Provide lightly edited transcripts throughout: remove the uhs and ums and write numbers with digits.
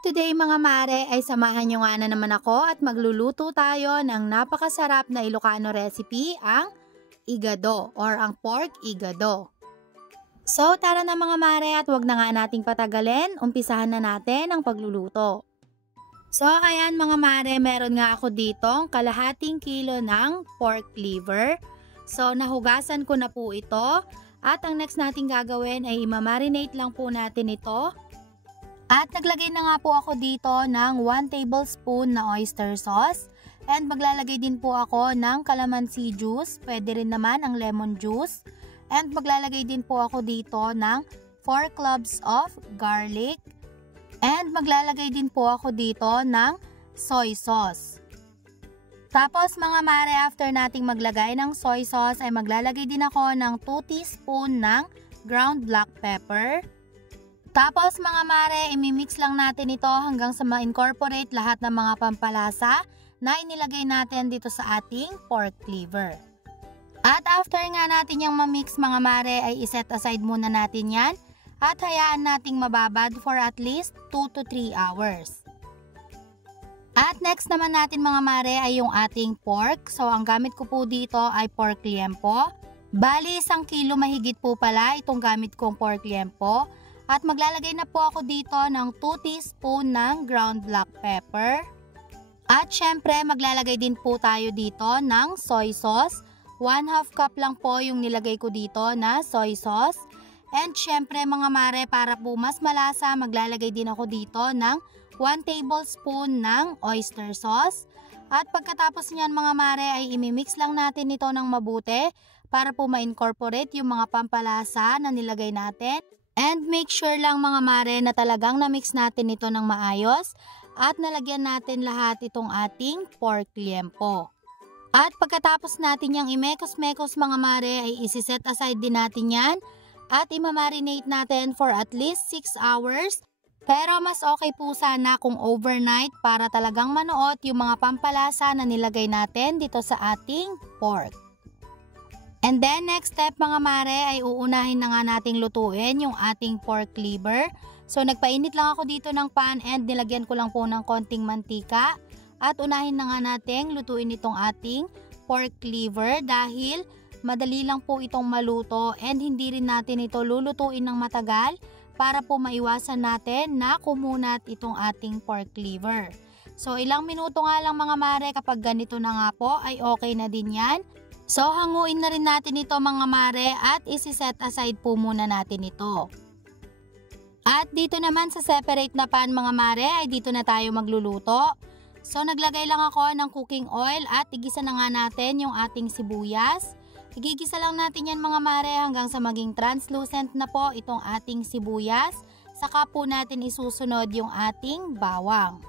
today mga mare ay samahan nyo nga na naman ako at magluluto tayo ng napakasarap na Ilocano recipe, ang igado or ang pork igado. So tara na mga mare at wag na nga nating patagalin, umpisahan na natin ang pagluluto. So ayan mga mare, meron nga ako ditong kalahating kilo ng pork liver. So nahugasan ko na po ito at ang next nating gagawin ay imamarinate lang po natin ito. At naglagay na nga po ako dito ng 1 tablespoon na oyster sauce. And maglalagay din po ako ng calamansi juice, pwede rin naman ang lemon juice. And maglalagay din po ako dito ng 4 cloves of garlic. And maglalagay din po ako dito ng soy sauce. Tapos mga mare, after nating maglagay ng soy sauce ay maglalagay din ako ng 2 teaspoon ng ground black pepper. Tapos mga mare, imimix lang natin ito hanggang sa ma-incorporate lahat ng mga pampalasa na inilagay natin dito sa ating pork liver. At after nga natin yung ma-mix mga mare ay iset aside muna natin yan at hayaan nating mababad for at least 2 to 3 hours. At next naman natin mga mare ay yung ating pork. So ang gamit ko po dito ay pork liempo. Bali 1 kilo mahigit po pala itong gamit kong pork liempo. At maglalagay na po ako dito ng 2 teaspoon ng ground black pepper. At syempre maglalagay din po tayo dito ng soy sauce. 1/2 cup lang po yung nilagay ko dito na soy sauce. And syempre mga mare, para po mas malasa, maglalagay din ako dito ng 1 tablespoon ng oyster sauce. At pagkatapos niyan mga mare ay imimix lang natin ito ng mabuti para po ma-incorporate yung mga pampalasa na nilagay natin. And make sure lang mga mare na talagang na-mix natin ito ng maayos at nalagyan natin lahat itong ating pork liempo. At pagkatapos natin yung imekos-mekos mga mare ay isiset aside din natin yan at imamarinate natin for at least 6 hours. Pero mas okay po sana kung overnight para talagang manuot yung mga pampalasa na nilagay natin dito sa ating pork. And then next step mga mare ay uunahin na nga nating lutuin yung ating pork liver. So nagpainit lang ako dito ng pan and nilagyan ko lang po ng konting mantika. At unahin na nga nating lutuin itong ating pork liver dahil madali lang po itong maluto and hindi rin natin ito lulutuin ng matagal para po maiwasan natin na kumunat itong ating pork liver. So ilang minuto nga lang mga mare, kapag ganito na nga po ay okay na din yan. So hanguin na rin natin ito mga mare at isi-set aside po muna natin ito. At dito naman sa separate na pan mga mare ay dito na tayo magluluto. So naglagay lang ako ng cooking oil at igisa na nga natin yung ating sibuyas. Igigisa lang natin yan mga mare hanggang sa maging translucent na po itong ating sibuyas. Saka po natin isusunod yung ating bawang.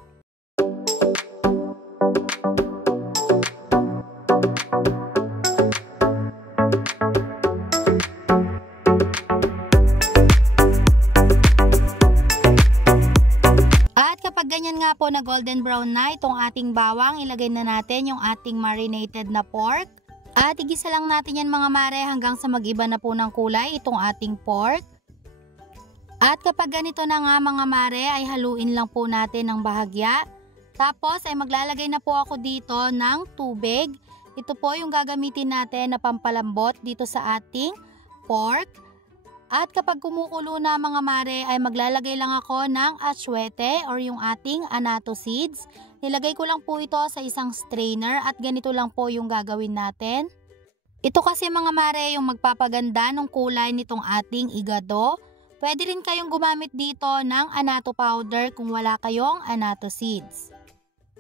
Ganyan nga po na golden brown na itong ating bawang, ilagay na natin yung ating marinated na pork. At igisa lang natin yan mga mare hanggang sa mag-iba na po ng kulay itong ating pork. At kapag ganito na nga mga mare ay haluin lang po natin ng bahagya. Tapos ay maglalagay na po ako dito ng tubig. Ito po yung gagamitin natin na pampalambot dito sa ating pork. At kapag kumukulo na mga mare ay maglalagay lang ako ng atsuete or yung ating annatto seeds. Nilagay ko lang po ito sa isang strainer at ganito lang po yung gagawin natin. Ito kasi mga mare yung magpapaganda ng kulay nitong ating igado. Pwede rin kayong gumamit dito ng annatto powder kung wala kayong annatto seeds.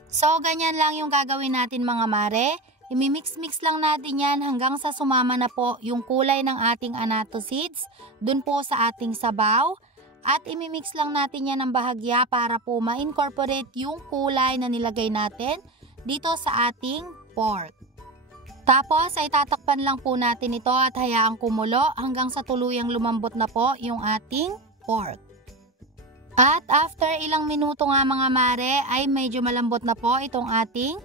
So ganyan lang yung gagawin natin mga mare. Imimix-mix lang natin yan hanggang sa sumama na po yung kulay ng ating annatto seeds dun po sa ating sabaw. At imimix lang natin yan ng bahagya para po ma-incorporate yung kulay na nilagay natin dito sa ating pork. Tapos ay tatakpan lang po natin ito at hayaang kumulo hanggang sa tuluyang lumambot na po yung ating pork. At after ilang minuto nga mga mare ay medyo malambot na po itong ating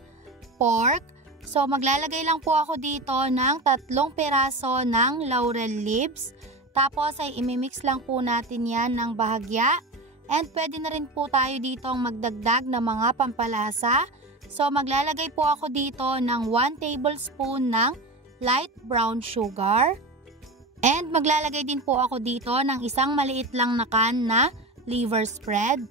pork. So maglalagay lang po ako dito ng 3 piraso ng laurel leaves. Tapos ay imimix lang po natin yan ng bahagya. And pwede na rin po tayo dito ang magdagdag ng mga pampalasa. So maglalagay po ako dito ng 1 tablespoon ng light brown sugar. And maglalagay din po ako dito ng isang maliit lang na can na liver spread.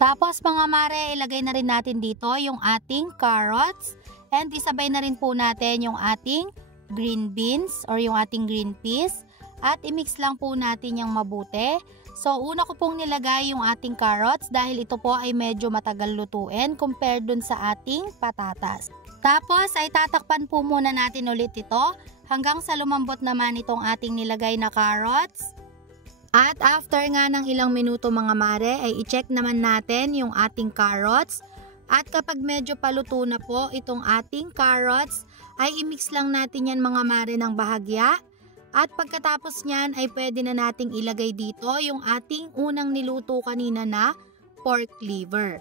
Tapos mga mare, ilagay na rin natin dito yung ating carrots. And isabay na rin po natin yung ating green beans or yung ating green peas. At imix lang po natin yung mabuti. So una ko pong nilagay yung ating carrots dahil ito po ay medyo matagal lutuin compared dun sa ating patatas. Tapos ay tatakpan po muna natin ulit ito hanggang sa lumambot naman itong ating nilagay na carrots. At after nga ng ilang minuto mga mare ay i-check naman natin yung ating carrots. At kapag medyo paluto na po itong ating carrots ay i-mix lang natin yan mga mare ng bahagya. At pagkatapos nyan ay pwede na nating ilagay dito yung ating unang niluto kanina na pork liver.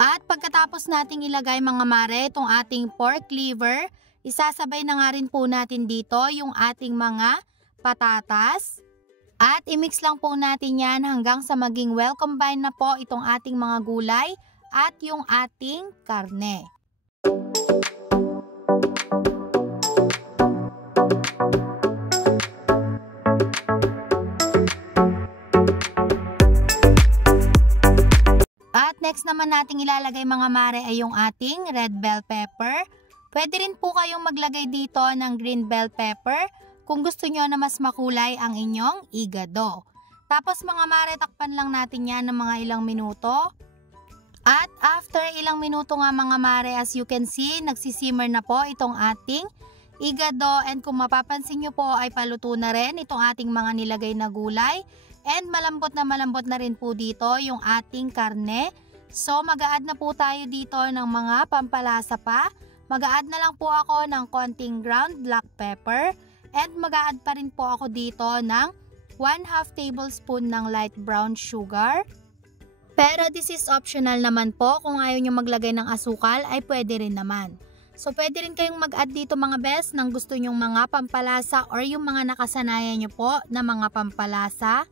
At pagkatapos nating ilagay mga mare itong ating pork liver, isasabay na nga rin po natin dito yung ating mga patatas. At i-mix lang po natin yan hanggang sa maging well combined na po itong ating mga gulay at yung ating karne. At next naman nating ilalagay mga mare ay yung ating red bell pepper. Pwede rin po kayong maglagay dito ng green bell pepper kung gusto nyo na mas makulay ang inyong igado. Tapos mga mare, takpan lang natin yan ng mga ilang minuto. At after ilang minuto nga mga mare, as you can see, nagsisimmer na po itong ating igado. And kung mapapansin nyo po ay paluto na rin itong ating mga nilagay na gulay. And malambot na rin po dito yung ating karne. So mag-a-add na po tayo dito ng mga pampalasa pa. Mag-a-add na lang po ako ng konting ground black pepper. And mag-a-add pa rin po ako dito ng 1/2 tablespoon ng light brown sugar. Pero this is optional naman po. Kung ayaw nyo maglagay ng asukal ay pwede rin naman. So pwede rin kayong mag-add dito mga best ng gusto nyong mga pampalasa or yung mga nakasanayan nyo po na mga pampalasa.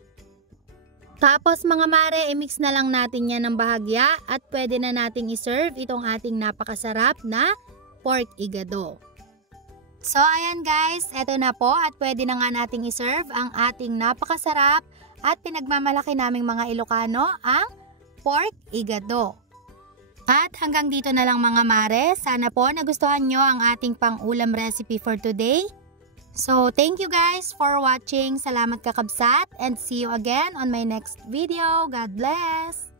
Tapos mga mare, i-mix na lang natin yan ng bahagya at pwede na nating iserve itong ating napakasarap na pork igado. So ayan guys, eto na po at pwede na nga nating iserve ang ating napakasarap at pinagmamalaki naming mga Ilocano ang pork igado. At hanggang dito na lang mga mare, sana po nagustuhan nyo ang ating pang-ulam recipe for today. So thank you guys for watching, salamat kakabsat and see you again on my next video. God bless!